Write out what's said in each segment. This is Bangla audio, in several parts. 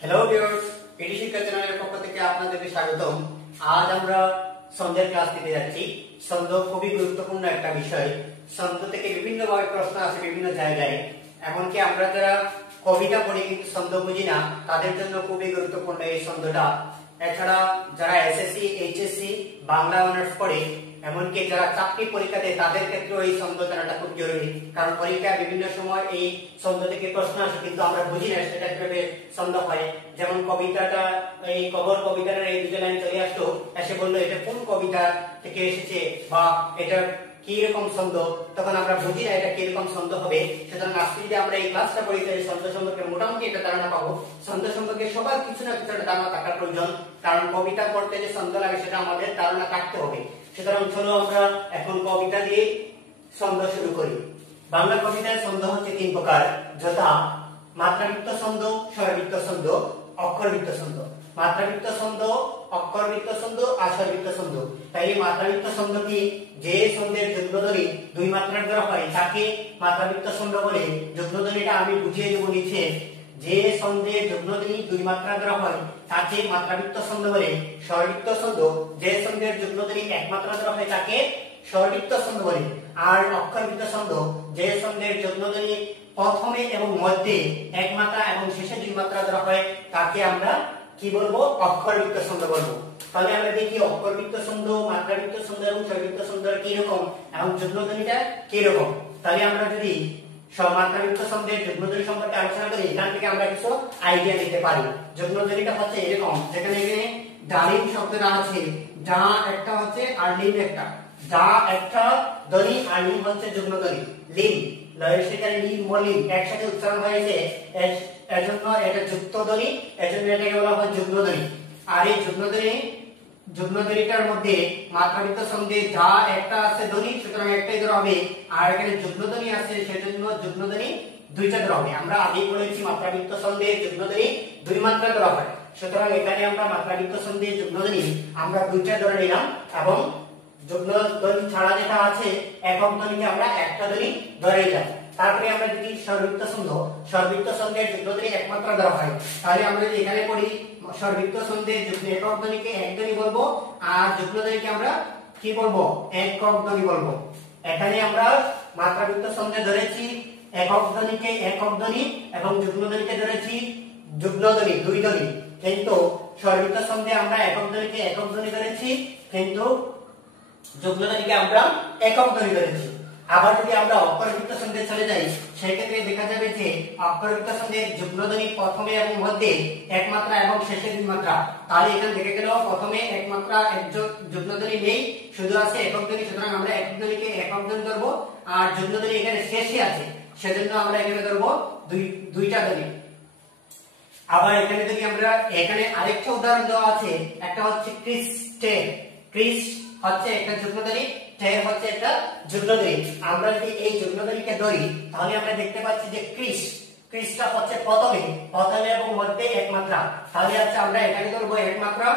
হ্যালো ভিউয়ার্স, এটি শিক্ষা চ্যানেলের পক্ষ থেকে আপনাদেরকে স্বাগতম। আজ আমরা ছন্দের ক্লাস নিতে যাচ্ছি। ছন্দ খুবই গুরুত্বপূর্ণ একটা বিষয়। ছন্দ থেকে বিভিন্ন ভাবে প্রশ্ন আসে বিভিন্ন জায়গায়। এমনকি আমরা যারা কবিতা পড়ি কিন্তু ছন্দ বুঝি না, তাদের জন্য খুবই গুরুত্বপূর্ণ এই ছন্দটা। এছাড়া যারা এসএসসি, এইচএসসি বাংলা অনার্স পড়ে, এমনকি যারা চাকরি পরীক্ষা দেয় তাদের ক্ষেত্রেও এই ছন্দ জানাটা খুব জরুরি। কারণ পরীক্ষায় বিভিন্ন সময় এই ছন্দ থেকে প্রশ্ন আসে কিন্তু আমরা বুঝি না সেটা কিভাবে ছন্দ হয়। যেমন কবিতাটা, এই কবর কবিতাটার এই দুটো লাইন চলে আসতো, এসে বললো এটা কোন কবিতা থেকে এসেছে বা এটা কি রকম ছন্দ, তখন আমরা বুঝি না এটা কি রকম ছন্দ হবে। সুতরাং আজকে যদি আমরা এই ক্লাসটা পড়ি তাহলে ছন্দ সম্পর্কে মোটামুটি একটা ধারণা পাবো। ছন্দ সম্পর্কে সবার কিছু না কিছু একটা ধারণা থাকার প্রয়োজন, কারণ কবিতা পড়তে যে ছন্দ লাগে সেটা আমাদের ধারণা থাকতে হবে। সুতরাং চলো আমরা এখন কবিতা দিয়ে ছন্দ শুরু করি। বাংলা কবিতার ছন্দ হচ্ছে তিন প্রকার, যথা মাত্রাবৃত্ত ছন্দ, স্বরবৃত্ত ছন্দ, অক্ষরবৃত্ত ছন্দ। মাত্রাবৃত্ত ছন্দ, অক্ষরবৃত্ত ছন্দ আর স্বরবৃত্ত ছন্দ। তাই মাত্রাবৃত্ত ছন্দ কি? যে ছন্দের যুগ্মধ্বনি দুই মাত্রার দ্বারা হয় তাকে মাত্রাবৃত্ত ছন্দ বলে। যুগ্মধ্বনিটা আমি বুঝিয়ে দেব নিচে। যে ছন্দের যুগ্মধ্বনি দুই মাত্রার দ্বারা হয় তাকে মাত্রাবৃত্ত ছন্দ বলে। স্বরবৃত্ত ছন্দ, যে ছন্দের যুগ্মধ্বনি এক মাত্রার দ্বারা হয় তাকে স্বরবৃত্ত ছন্দ বলে। আর অক্ষরবৃত্ত ছন্দ, যে ছন্দের যুগ্মধ্বনি প্রথমে এবং মধ্যে এক মাত্রা এবং শেষে দুই মাত্রা দ্বারা হয় তাকে আমরা কি বলবো? অক্ষরবৃত্ত ছন্দ বলবো। তাহলে আমরা দেখি অক্ষরবৃত্ত ছন্দ, মাত্রাবৃত্ত ছন্দ এবং স্বরবৃত্ত ছন্দ কি রকম এবং যুগ্মধ্বনিটা কি রকম। তাহলে আমরা যদি মাত্রাবৃত্ত ছন্দের যুগ্মধ্বনি সম্পর্কে আলোচনা করি, এখান থেকে আমরা কিছু আইডিয়া নিতে পারি। যুগ্মধ্বনিটা হচ্ছে এরকম, যেখানে এখানে ডালিম শব্দটা আছে, ডা একটা হচ্ছে আর লিম একটা। ডা একটা ধ্বনি আর লিম হচ্ছে যুগ্মধ্বনি। লিম লয়ের সেখানে লিম মলিম একসাথে উচ্চারণ হয়েছে, এজন্য এটা যুক্ত ধ্বনি, এজন্য এটাকে বলা হয় যুগ্মধ্বনি। আর এই যুগ্মধ্বনিটার মধ্যে মাত্রাবৃত্ত ছন্দে যা একটা আছে ধ্বনি, সুতরাং একটাই ধরা হবে। আর এখানে যুগ্মধ্বনি আছে, সেজন্য যুগ্মধ্বনি দুইটা ধরা হবে। আমরা আগেই বলেছি মাত্রাবৃত্ত ছন্দে যুগ্মধ্বনি দুই মাত্রা ধরা হয়, সুতরাং এখানে আমরা মাত্রাবৃত্ত ছন্দে যুগ্মধ্বনি আমরা দুইটা ধরে নিলাম এবং যুগ্মধ্বনি ছাড়া যেটা আছে একক ধ্বনিকে আমরা একটা ধ্বনি ধরে নিলাম। তারপরে আমরা যদি স্বরবৃত্ত ছন্দ, স্বরবৃত্ত ছন্দের যুগ্মধ্বনি এক মাত্রা ধরা হয়, তাহলে আমরা যদি এখানে পড়ি স্বরবৃত্ত ছন্দের একক ধ্বনিকে এক ধ্বনি বলবো আর যুগ্মধ্বনিকে আমরা কি বলবো? একক ধ্বনি বলবো। এখানে আমরা মাত্রাবৃত্ত ছন্দে ধরেছি একক ধ্বনিকে একক ধ্বনি এবং যুগ্মধ্বনিকে ধরেছি যুগ্মধ্বনি দুই ধ্বনি, কিন্তু স্বরবৃত্ত ছন্দে আমরা একক ধ্বনিকে একক ধ্বনি ধরেছি কিন্তু যুগ্মধ্বনিকে আমরা একক ধ্বনি ধরেছি। আবার যদি আমরা অক্ষরবৃত্ত ছন্দে চলে যাই, সেই ক্ষেত্রে দেখা যাবে যে অক্ষরবৃত্ত ছন্দের যুগ্মধ্বনি প্রথমে এবং মধ্যে এক মাত্রা এবং শেষে দুই মাত্রা। তাহলে এখানে দেখে গেল প্রথমে এক মাত্রা যুগ্মধ্বনি নেই, শুধু আছে একক ধ্বনি, সুতরাং আমরা একক ধ্বনিকে একক ধ্বনি ধরবো। আর যুগ্মধ্বনি এখানে শেষে আছে, সেজন্য আমরা এখানে ধরবো দুইটা ধ্বনি। আবার এখানে যদি আমরা এখানে আরেকটা উদাহরণ দেওয়া আছে, একটা হচ্ছে ক্রিস্টে। ক্রিস হচ্ছে একটা যুগ্মধ্বনি, টে হচ্ছে একটা যুগ্মধ্বনি। আমরা যদি এই যুগ্মধ্বনিকে ধরি তাহলে আমরা দেখতে পাচ্ছি যে ক্রিসটা হচ্ছে প্রথমে এবং মধ্যে এক মাত্রা। তাহলে আচ্ছা আমরা এখানে ধরবো এক মাত্রা,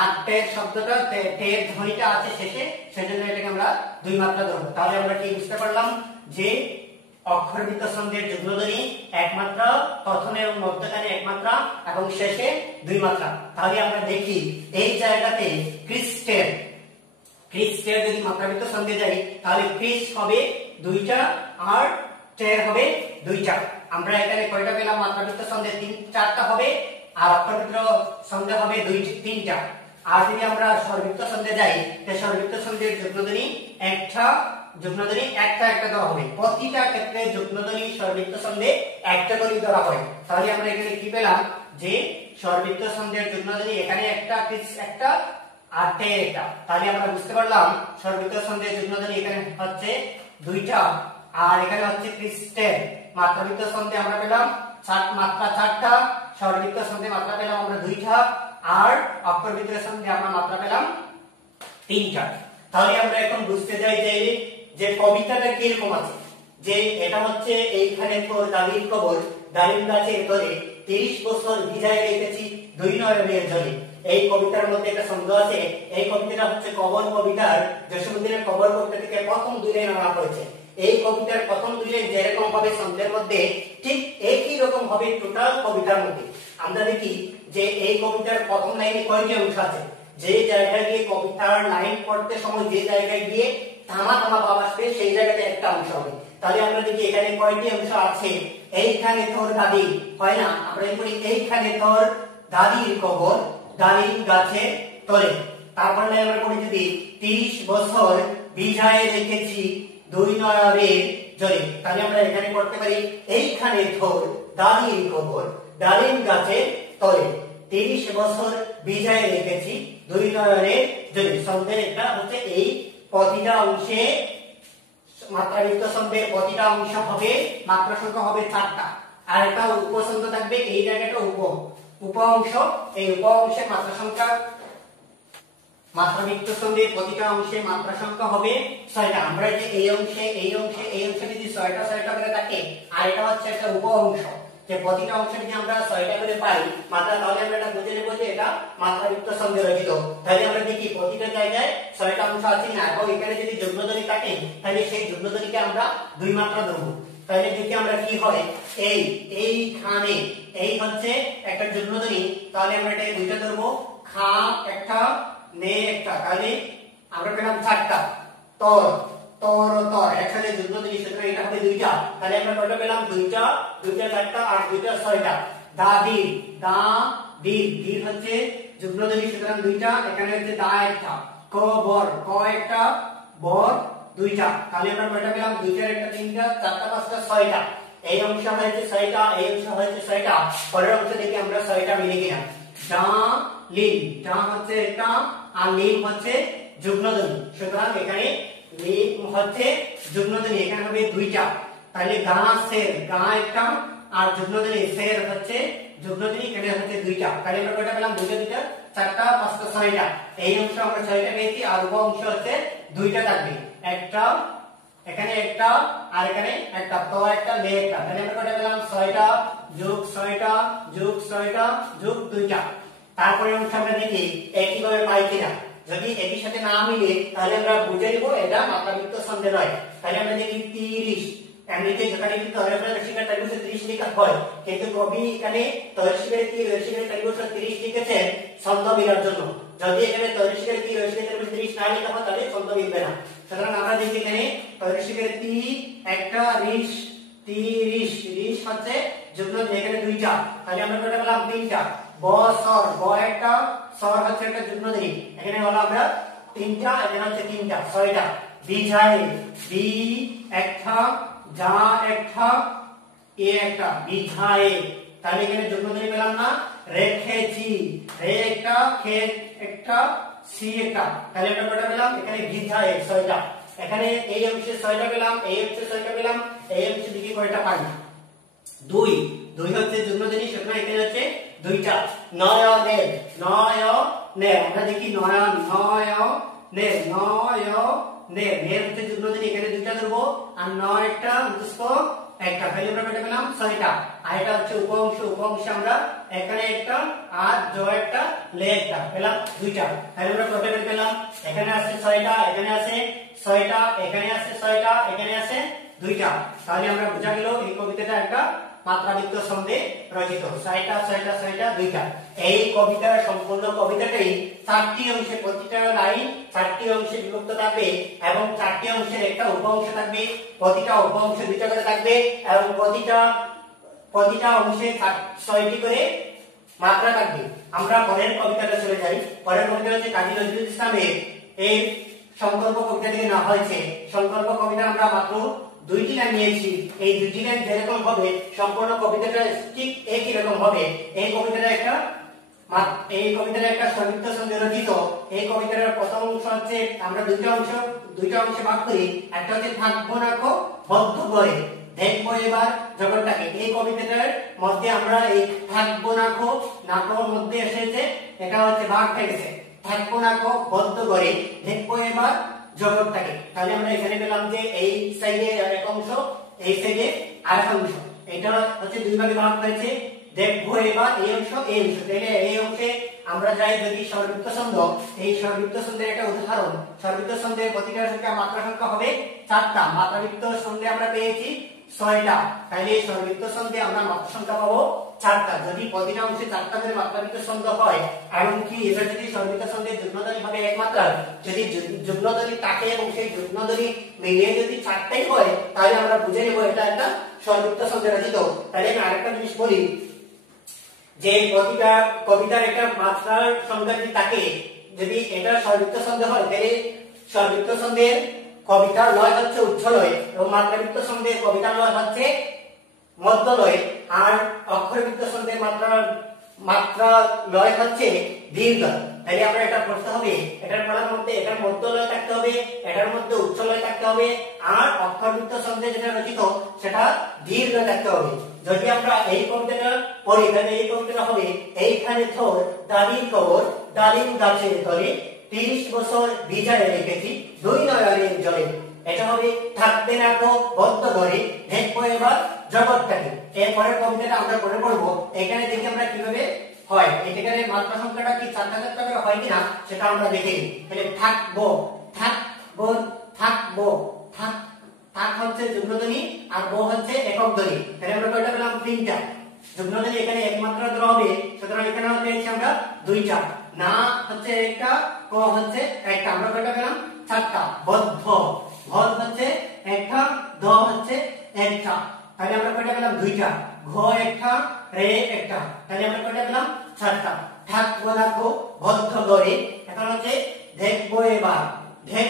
আর টের শব্দটা টের ধ্বনিটা আছে শেষে, সেজন্য এটাকে আমরা দুই মাত্রা ধরবো। তাহলে আমরা কি বুঝতে পারলাম যে অক্ষরবৃত্ত ছন্দের যুগ্মধ্বনি এক মাত্রা, প্রথমে এবং মধ্যখানে এক মাত্রা এবং শেষে দুই মাত্রা। তাহলে আমরা দেখি এই জায়গাতে ক্রিস্টের যদি মাত্রাবৃত্ত ছন্দে যাই তাহলে ক্রিস হবে দুইটা আর টের হবে দুইটা। আমরা এখানে কয়টা পেলাম? মাত্রাবৃত্ত ছন্দে চারটা হবে আর অক্ষরবৃত্ত ছন্দে হবে তিনটা। আর যদি আমরা স্বরবৃত্ত ছন্দে যাই তাহলে স্বরবৃত্ত ছন্দের যুগ্মধ্বনি একটা দেওয়া হবে। প্রতিটা ক্ষেত্রে যুগ্মধ্বনি স্বরবৃত্ত ছন্দে একটা করে দেওয়া হয়। তাহলে আমরা এখানে কি পেলাম যে স্বরবৃত্ত ছন্দের যুগ্মধ্বনি এখানে একটা, ক্রিস একটা আর টে একটা। তাহলে আমরা বুঝতে পারলাম স্বরবৃত্ত ছন্দের যুগ্মধ্বনি এখানে হচ্ছে দুইটা আর এখানে হচ্ছে ক্রিস্টে। মাত্রাবৃত্ত ছন্দে আমরা পেলাম মাত্রা চারটা, স্বরবৃত্ত ছন্দে মাত্রা পেলাম আমরা দুইটা আর অক্ষরবৃত্ত ছন্দে আমরা মাত্রা পেলাম তিনটা। তাহলে আমরা এখন বুঝতে যাই যে কবিতাটা কি রকম আছে। যে এটা হচ্ছে এইখানে ডালিম কবর, ডালিম গাছের তলে 30 বছর ভিজায় রেখেছি দুই নয়নের জলে। এই কবিতার মধ্যে একটা ছন্দ আছে। এই কবিতাটা হচ্ছে কবর কবিতার জসীমউদ্দীনের কবর কবিতা থেকে প্রথম দুই লাইন আনা হয়েছে। এই কবিতার প্রথম দুই লাইন যেরকম ভাবে ছন্দের মধ্যে ঠিক একই রকম হবে টোটাল কবিতার মধ্যে। আমরা দেখি যে এই কবিতার প্রথম লাইনে কয়টি অংশ আছে, যে জায়গায় গিয়ে কবিতার লাইন পড়তে সময় যে জায়গায় গিয়ে থামা থামা ভাব আসবে সেই জায়গাতে একটা অংশ হবে। তাহলে আমরা দেখি এখানে কয়টি অংশ আছে। এইখানে তোর দাদি, হয় না? আমরা বলি এইখানে তোর দাদির কবর, ডালিম গাছে তলে। তারপর আমরা পড়ি যদি 30 বছর ভিজায় রেখেছি দুই নয়নের জলে। তাহলে আমরা এখানে পড়তে পারি এইখানে তোর দাদির কবর, ডালিম গাছে তলে, 30 বছর ভিজায় রেখেছি দুই নয়নের জলে। ছন্দের একটা হচ্ছে এই প্রতিটা অংশে মাত্রাযুক্ত ছন্দের প্রতিটা অংশ হবে মাত্রা সংখ্যা হবে 4টা, আর একটা উপছন্দ থাকবে এই জায়গাটা উপ অংশ। এই উপ অংশের মাত্রা সংখ্যা মাত্রাযুক্ত ছন্দের প্রতিটা অংশে মাত্রা সংখ্যা হবে 6টা। আমরা যে এই অংশে যদি 6টা করে থাকে, আর এটা হচ্ছে একটা উপ অংশ, যে প্রতিটা অংশে যদি আমরা 6টা করে পাই মাত্রা, তাহলে আমরা এটা বুঝে নেব যে এটা মাত্রাযুক্ত ছন্দে রচিত। তাহলে আমরা দেখি প্রতিটা জায়গায় 6টা অংশ আছে না, এবং এখানে যদি যুগ্মধ্বনি থাকে তাহলে সেই যুগ্মধ্বনিকে আমরা 2 মাত্রা দেব। তাহলে দেখি আমরা কি হয়, এইখানে এই হচ্ছে একটা যুগ্মধ্বনি, তাহলে আমরা এটা 2টা ধরব, খা একটা, নে একটা, তাহলে আমরা পেলাম 4টা। তর তর তর একসাথে যুগ্মধ্বনি, সুতরাং এটা হবে 2টা। তাহলে আমরা কয়টা পেলাম? 2টা 4টা, আর 2টা 6টা। দাদির, দা দির, দির হচ্ছে যুগ্মধ্বনি, সুতরাং 2টা, এখানে হচ্ছে দা একটা। কবর, ক একটা, বর 2টা। তাহলে আমরা কয়টা পেলাম? 2টার একটা, 3টা, 4টা, 5টা, 6টা। এই অংশ হয়েছে 6টা, এই অংশ হয়েছে 6টা। পরের অংশ দেখি আমরা 6টা মিলে কিনা। ডা লিম, ডা হচ্ছে একটা, আর লিম হচ্ছে যুগ্মধ্বনি, সুতরাং এখানে লিম হচ্ছে যুগ্মধ্বনি, এখানে হবে 2টা। তাহলে গাছের, গা একটা, আর যুগ্মধ্বনি সের হচ্ছে যুগ্মধ্বনি, এখানে হচ্ছে 2টা। তাহলে আমরা কয়টা পেলাম? 2টা 2টা, 4টা, 5টা, 6টা। এই অংশ আমরা 6টা পেয়েছি, আর উপ অংশ হচ্ছে 2টা থাকবে, একটা এখানে একটা, আর এখানে একটা, তো একটা, লে একটা। তাহলে আমরা কয়টা পেলাম? 6টা যোগ 6টা যোগ 6টা যোগ 2টা। তারপরে অংশ আমরা দেখি একইভাবে পাই কিনা। যদি একই সাথে না মিলে তাহলে আমরা বুঝে নিব এটা মাত্রাযুক্ত ছন্দে নয়। তাহলে আমরা দেখি 30, এমনিতে যেখানে কিন্তু তরশিকার তালিবস্য 30 লেখা হয়, কিন্তু কবি এখানে তরশিকার 30 লিখেছেন ছন্দ মিলার জন্য। যদি এখানে তরশিকার 30 না লেখা হয় তাহলে ছন্দ মিলবে না। সুতরাং আমরা দেখি এখানে তরশিকার একটা, রিস 30, রিস হচ্ছে যুগ্মধ্বনি, এখানে 2টা। তাহলে আমরা কয়টা পেলাম? 3টা। বছর, ব একটা, সর হচ্ছে একটা যুগ্মধ্বনি, এখানে হলো আমরা 3টা, এখানে হচ্ছে 3টা, 6টা। বিঝায়, বি একটা, যা একটা, এ একটা, বিঝায়। তাহলে এখানে যুগ্মধ্বনি পেলাম না। রেখেছি, রে একটা, খে একটা, সি একটা। তাহলে আমরা কয়টা পেলাম? এখানে বিঝায় 6টা। এখানে এই অংশে 6টা পেলাম, এই অংশে 6টা পেলাম, এই অংশে দিকে কয়টা পাই? 2 হচ্ছে যুগ্মধ্বনি, সুতরাং এখানে হচ্ছে 2টা। নয়নের, নয়নের, আমরা দেখি নয়ন, নয়নের, নয়নের, নের হচ্ছে যুগ্মধ্বনি, এখানে 2টা ধরবো, আর নয়টা মুখস্থ একটা। তাহলে আমরা কয়টা পেলাম? 6টা। আর এটা হচ্ছে উপ অংশ, উপ অংশে আমরা এখানে একটা, আর জ একটা, লে একটা, পেলাম 2টা। তাহলে আমরা কয়টা পেলাম? এখানে আছে 6টা, এখানে আছে 6টা, এখানে আছে 6টা, এখানে আছে 2টা। তাহলে আমরা বুঝা গেল এই কবিতাটা একটা মাত্রাযুক্ত ছন্দে রচিত। 6টা 6টা 6টা 2টা। এই কবিতার সম্পূর্ণ কবিতাটাই 4টি অংশে, প্রতিটা লাইন 4টি অংশে বিভক্ত থাকবে, এবং 4টি অংশের একটা উপ অংশ থাকবে, প্রতিটা উপ অংশে 2টা করে থাকবে, এবং প্রতিটা অংশে 6টি করে মাত্রা থাকবে। আমরা পরের কবিতাটা চলে যাই। পরের কবিতা হচ্ছে কাজী নজরুল ইসলামের এই সংকল্প কবিতা থেকে না হয়েছে। সংকল্প কবিতা আমরা মাত্র 2টি লাইন নিয়েছি। এই 2টি লাইন যেরকম হবে সম্পূর্ণ কবিতাটা ঠিক একই রকম হবে। এই কবিতাটা একটা সংযুক্ত ছন্দে রচিত। এই কবিতার প্রথম অংশ হচ্ছে আমরা 2টা অংশে ভাগ করি। একটা হচ্ছে থাকবো না কো বদ্ধ করে, দেখবো এবার জগৎটাকে। এই কবিতাটার মধ্যে আমরা এই থাকবো না কো, নাকোর মধ্যে এসেছে, এটা হচ্ছে ভাগ হয়ে গেছে। থাকবো না কো বদ্ধ করে, দেখবো এবার জগৎটাকে। তাহলে আমরা এখানে পেলাম যে এই সাইডে এক অংশ, এই সাইডে আরেক অংশ, এটা হচ্ছে 2 ভাগে ভাগ হয়েছে। দেখবো এবার এই অংশ, এই অংশ। তাহলে এই অংশে আমরা যাই যদি স্বরযুক্ত ছন্দ, এই স্বরযুক্ত ছন্দের একটা উদাহরণ। স্বরযুক্ত ছন্দের প্রতিটা সংখ্যা মাত্রা সংখ্যা হবে 4টা, মাত্রাযুক্ত ছন্দে আমরা পেয়েছি 6টা। তাহলে এই স্বরযুক্ত ছন্দে আমরা মাত্রা সংখ্যা পাবো চারটা, যদি প্রতিটা অংশে চারটা করে মাত্রাবৃত্ত ছন্দ হয় এবং কি এটা যদি সর্বৃত্ত ছন্দের যুগ্মধ্বনি হবে এক মাত্রার, যদি যুগ্মধ্বনি থাকে এবং সেই যুগ্মধ্বনি মিলিয়ে যদি চারটাই হয় তাহলে আমরা বুঝে নেব এটা একটা সর্বৃত্ত ছন্দে রচিত। তাহলে আমি আরেকটা জিনিস বলি যে প্রতিটা কবিতার একটা মাত্রার সংখ্যা যদি থাকে, যদি এটা সর্বৃত্ত ছন্দ হয় তাহলে সর্বৃত্ত ছন্দের কবিতার লয় হচ্ছে উচ্চ লয় এবং মাত্রাবৃত্ত ছন্দের কবিতার লয় হচ্ছে মধ্য লয়, আর অক্ষরবৃত্ত ছন্দের মাত্রা লয় হচ্ছে ধীর লয়। তাহলে আমরা এটা পড়তে হবে, এটার পড়ার মধ্যে এটার মধ্য লয় থাকতে হবে, এটার মধ্যে উচ্চ লয় থাকতে হবে, আর অক্ষরবৃত্ত ছন্দে যেটা রচিত সেটা ধীর লয় থাকতে হবে। যদি আমরা এই কবিতাটা পড়ি তাহলে এই কবিতাটা হবে এইখানে থোর দালির কবর দালির গাছের তলে 30 বছর ভিজায় রেখেছি দুই নয়নের জলে। এটা হবে থাকবে না তো বদ্ধ করে দেখবো এবার জগৎটাকে। এরপরের কবিতাটা আমরা পড়ে পড়বো, এখানে দেখি আমরা কিভাবে হয়, এখানে মাত্রা সংখ্যাটা কি চারটা চারটা করে হয় কিনা সেটা আমরা দেখে নিই। তাহলে থাকবো থাকবো থাকবো থাক, থাক হচ্ছে যুগ্মধ্বনি আর বো হচ্ছে একক ধ্বনি। তাহলে আমরা কয়টা পেলাম? তিনটা। যুগ্মধ্বনি এখানে এক মাত্রা ধরা হবে, সুতরাং এখানে পেয়েছি আমরা দুইটা। না হচ্ছে একটা, ক হচ্ছে একটা, আমরা কয়টা পেলাম? চারটা। বদ্ধ ভদ হচ্ছে একটা, দ হচ্ছে একটা, তাহলে আমরা কয়টা পেলাম? দুইটা। ঘ একটা, রে একটা, তাহলে আমরা কয়টা পেলাম? চারটা। থাকবো রাখো বদ্ধ করে, এখন হচ্ছে দেখবো এবার দেখ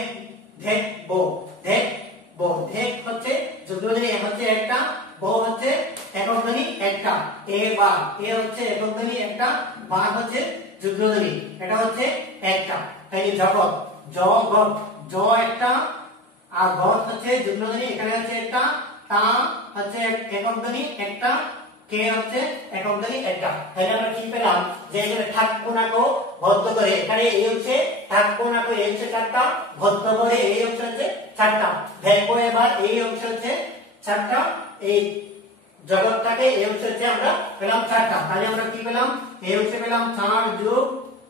দেখবো দেখবো, দেখ হচ্ছে যুগ্মধ্বনি হচ্ছে একটা, ব হচ্ছে একক ধ্বনি একটা, এবার এ হচ্ছে একক ধ্বনি একটা, বা হচ্ছে যুগ্মধ্বনি এটা হচ্ছে একটা। তাহলে জগৎ জগৎ জ একটা আর গ হচ্ছে যুগ্মধ্বনি এখানে হচ্ছে একটা, তা হচ্ছে একক ধ্বনি একটা, কে হচ্ছে একক ধ্বনি একটা। তাহলে আমরা কি পেলাম যে এখানে থাকবো না কো বদ্ধ করে, এখানে এই হচ্ছে থাকবো না কো এই হচ্ছে চারটা, বদ্ধ করে এই অংশ হচ্ছে চারটা, দেখবো এবার এই অংশ হচ্ছে চারটা, এই জগৎটাকে এই অংশ হচ্ছে আমরা পেলাম চারটা। তাহলে আমরা কি পেলাম? এই অংশে পেলাম 4 যোগ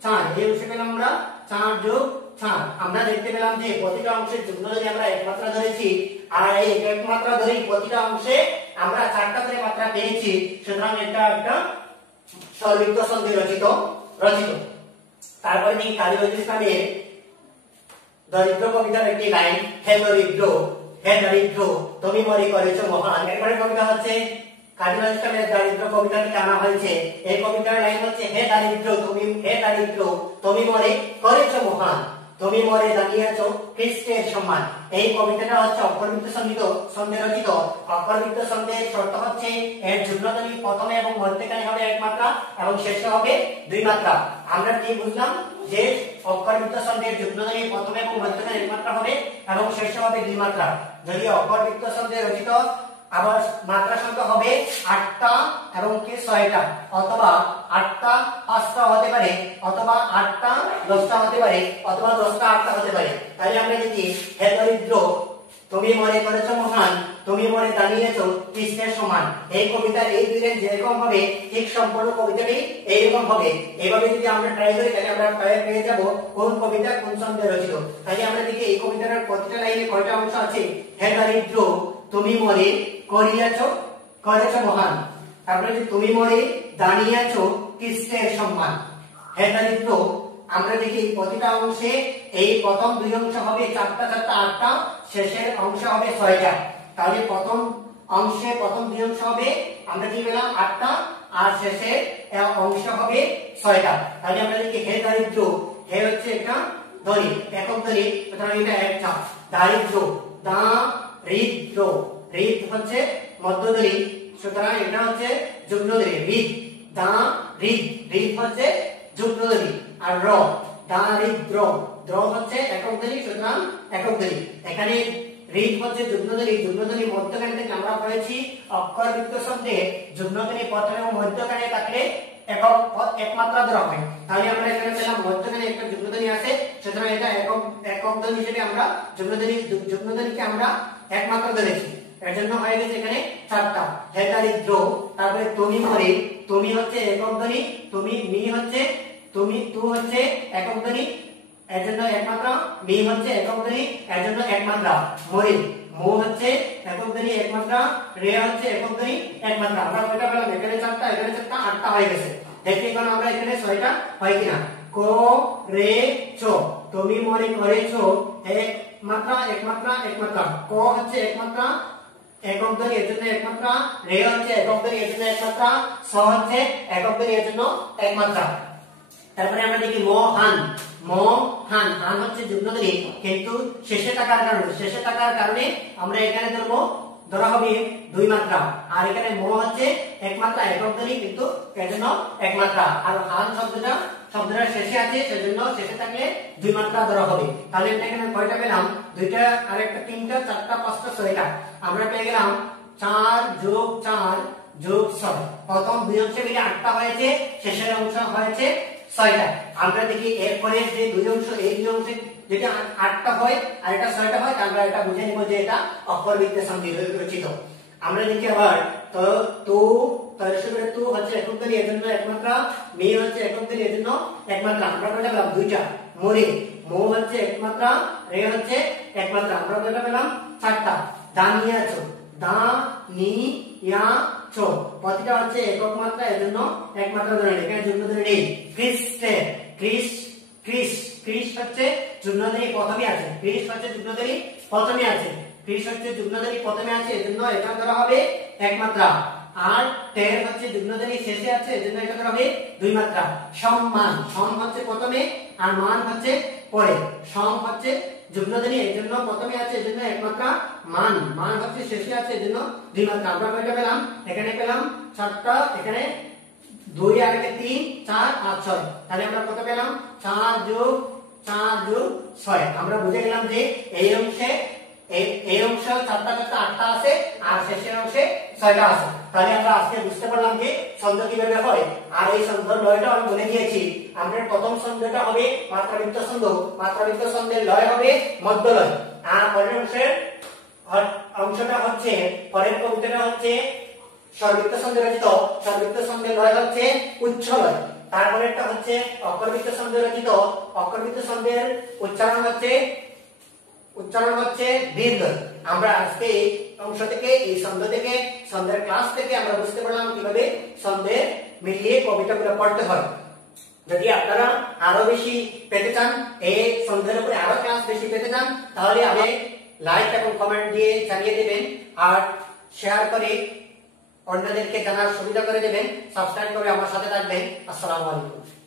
4, এই অংশে পেলাম আমরা 4 যোগ 4। আমরা দেখতে পেলাম যে প্রতিটা অংশের যুগ্মধ্বনি আমরা এক মাত্রা ধরেছি, আর এই এক মাত্রা ধরে প্রতিটা অংশে আমরা চারটা করে মাত্রা পেয়েছি, সুতরাং এটা একটা সর্বৃত্ত ছন্দে রচিত। তারপরে এই কাজী নজরুল ইসলামের দরিদ্র কবিতার একটি লাইন, হে দরিদ্র তুমি মনে করেছো মহান। এরপরে কবিতা হচ্ছে কাজী নজরুল ইসলামের দারিদ্র কবিতাটি আনা হয়েছে। এই কবিতার লাইন হচ্ছে হে দারিদ্র তুমি মনে করেছো মহান, তুমি মরে দাঁড়িয়েছো খ্রিস্টের সম্মান। এই কবিতাটা হচ্ছে অক্ষরবৃত্ত ছন্দে রচিত। অক্ষরবৃত্ত ছন্দের শর্ত হচ্ছে এর যুগ্মধ্বনি প্রথমে এবং মধ্যখানে হবে এক মাত্রা এবং শেষে হবে দুই মাত্রা। আমরা কি বুঝলাম যে অক্ষরবৃত্ত ছন্দের যুগ্মধ্বনি প্রথমে এবং মধ্যখানে এক মাত্রা হবে এবং শেষে হবে দুই মাত্রা। যদি অক্ষরবৃত্ত ছন্দে রচিত আবার মাত্রা সংখ্যা হবে 8টা এবং কি 6টা, অথবা 8টা 5টা হতে পারে, অথবা 8টা 10টা হতে পারে, অথবা 10টা 8টা হতে পারে। তাহলে আমরা দেখি হে দরিদ্র তুমি মনে করেছো মহান, তুমি মনে দাঁড়িয়েছো কৃষ্ণের সমান। এই কবিতার এই দুই লাইন যেরকম হবে ঠিক সম্পূর্ণ কবিতাটি এইরকম হবে। এইভাবে যদি আমরা ট্রাই করি তাহলে আমরা পেয়ে যাব কোন কবিতা কোন ছন্দে রচিত। তাহলে আমরা দেখি এই কবিতার প্রতিটা লাইনে কয়টা অংশ আছে। হে দরিদ্র তুমি মনে করেছো মহান, তারপরে তুমি মনে দাঁড়িয়েছো কৃষ্ণের সম্মান। হে দরিদ্র আমরা দেখি প্রতিটা অংশে এই প্রথম দুই অংশ হবে 4টা 4টা 8টা, শেষের অংশ হবে 6টা। তাহলে প্রথম অংশে প্রথম দুই অংশ হবে আমরা কি পেলাম 8টা, আর শেষের অংশ হবে 6টা। তাহলে আমরা দেখি হে দারিদ্র, হে হচ্ছে একটা ধ্বনি একক ধ্বনি, সুতরাং এটা একটা। দারিদ্র দারিদ্র, রিদ হচ্ছে মধ্যধ্বনি, সুতরাং এটা হচ্ছে যুগ্মধ্বনি। রিদ রিদ হচ্ছে যুগ্মধ্বনি, আর র দারিদ্র দ্র হচ্ছে একক ধ্বনি, সুতরাং একক ধ্বনি। এখানে রিদ হচ্ছে যুগ্মধ্বনি মধ্যখানে থেকে আমরা পড়েছি অক্ষরবৃত্ত ছন্দে যুগ্মধ্বনি প্রথমে এবং মধ্যখানে থাকলে এক মাত্রা ধরা হয়। তাহলে আমরা এখানে পেলাম মধ্যখানে একটা যুগ্মধ্বনি আছে, সুতরাং এটা একক ধ্বনি হিসেবে আমরা যুগ্মধ্বনিকে আমরা এক মাত্রা ধরেছি, এর জন্য হয়ে গেছে এখানে 4টা। হে দারিদ্র, তারপরে তুমি মরে, তুমি হচ্ছে একক ধ্বনি, তুমি মি হচ্ছে তু হচ্ছে একক ধ্বনি, এর জন্য এক মাত্রা, মি হচ্ছে একক ধ্বনি, এর জন্য এক মাত্রা। মো হচ্ছে একক ধ্বনি এক মাত্রা, রে হচ্ছে একক ধ্বনি এক মাত্রা। আমরা কয়টা পেলাম? এখানে 4টা, এখানে 4টা, 8টা হয়ে গেছে। দেখি এখন আমরা এখানে 6টা হয় কিনা। ক রে চ, তুমি মনে করেছো, এক মাত্রা এক মাত্রা এক মাত্রা। ক হচ্ছে এক মাত্রা একক ধ্বনি এর জন্য এক মাত্রা, রে হচ্ছে একক ধ্বনি এর জন্য এক মাত্রা, স হচ্ছে একক ধ্বনি এর জন্য এক মাত্রা। তারপরে আমরা দেখি ম হান, ম হান, হান হচ্ছে যুগ্ম ধ্বনি কিন্তু শেষে থাকার কারণে আমরা এখানে ধরা হবে 2 মাত্রা। আর এখানে ম হচ্ছে এক মাত্রা একক ধ্বনি কিন্তু এর জন্য এক মাত্রা। আর হান শব্দটা শেষে আছে সেজন্য শেষে থাকলে 2 মাত্রা ধরা হবে। তাহলে এখানে কয়টা পেলাম? 2টা, আর একটা 3টা, 4টা, 5টা, 6টা। আমরা পেয়ে গেলাম 4 যোগ 4 যোগ 6। প্রথম 2 অংশে মিলে 8টা হয়েছে, শেষের অংশ হয়েছে 6টা। আমরা দেখি এরপরে যে 2 অংশ, এই 2 অংশে যেটা 8টা হয় আর এটা 6টা হয়, আমরা এটা বুঝে নিব যে এটা অপরবৃত্ত সন্ধি রচিত। আমরা দেখি আবার তো তু, তার সাথে তু হচ্ছে একক ধ্বনি এর জন্য এক মাত্রা, মি হচ্ছে একক ধ্বনি এর জন্য এক মাত্রা। আমরা কয়টা পেলাম? 2টা। মোরে, মো হচ্ছে এক মাত্রা, রে হচ্ছে এক মাত্রা। আমরা কয়টা পেলাম? 4টা। দানিয়াছো, দা নি ইয়া ছো, প্রতিটা হচ্ছে একক মাত্রা এর জন্য এক মাত্রা ধরে। এখানে যুগ্ম ধ্বনি নেই। ক্রিস্টে, ক্রিস, ক্রিস, ক্রিস হচ্ছে যুগ্ম ধ্বনি প্রথমে আছে, ক্রিস হচ্ছে যুগ্ম ধ্বনি প্রথমে আছে, ক্রিস হচ্ছে যুগ্ম ধ্বনি প্রথমে আছে এজন্য এটা ধরা হবে এক মাত্রা। আর টের হচ্ছে যুগ্ম ধ্বনি শেষে আছে এজন্য এটা ধরা হবে 2 মাত্রা। সম্মান, সম হচ্ছে প্রথমে আর মান হচ্ছে পরে। সম হচ্ছে যুগ্ম ধ্বনি এজন্য প্রথমে আছে এজন্য এক মাত্রা, মান, মান হচ্ছে শেষে আছে এজন্য 2 মাত্রা। আমরা কয়টা পেলাম? এখানে পেলাম 4টা, এখানে 2 আর এখানে 3, 4 আর 6। তাহলে আমরা কত পেলাম? 4 যোগ 4 যোগ 6। আমরা বুঝে গেলাম যে এই অংশে 4টা 8টা আছে আর শেষের অংশে 6টা আছে। তাহলে আমরা আজকে বুঝতে পারলাম যে ছন্দ কিভাবে হয়। আর এই ছন্দের লয়টা আমি বলে দিয়েছি। আমাদের প্রথম ছন্দটা হবে মাত্রাবৃত্ত ছন্দ, মাত্রাবৃত্ত ছন্দের লয় হবে মধ্য লয়। আর পরের অংশটা হচ্ছে, পরের কবিতাটা হচ্ছে স্বরবৃত্ত ছন্দে রচিত, স্বরবৃত্ত ছন্দের লয় হচ্ছে উচ্চ লয়। তারপরেরটা হচ্ছে অকরবৃত্ত ছন্দে রচিত, অকরবৃত্ত ছন্দের উচ্চারণ হচ্ছে দীর্ঘ। আমরা আজকে এই অংশ থেকে, এই ছন্দ থেকে, ছন্দের ক্লাস থেকে আমরা বুঝতে পারলাম কিভাবে ছন্দে মিলিয়ে কবিতাগুলো পড়তে হয়। যদি আপনারা আরো বেশি পেতে চান, এই ছন্দের উপরে আরো ক্লাস বেশি পেতে চান, তাহলে আপনি লাইক এবং কমেন্ট দিয়ে জানিয়ে দেবেন আর শেয়ার করে অন্যদেরকে জানার সুবিধা করে দেবেন। সাবস্ক্রাইব করে আমার সাথে থাকবেন। আসসালামু আলাইকুম।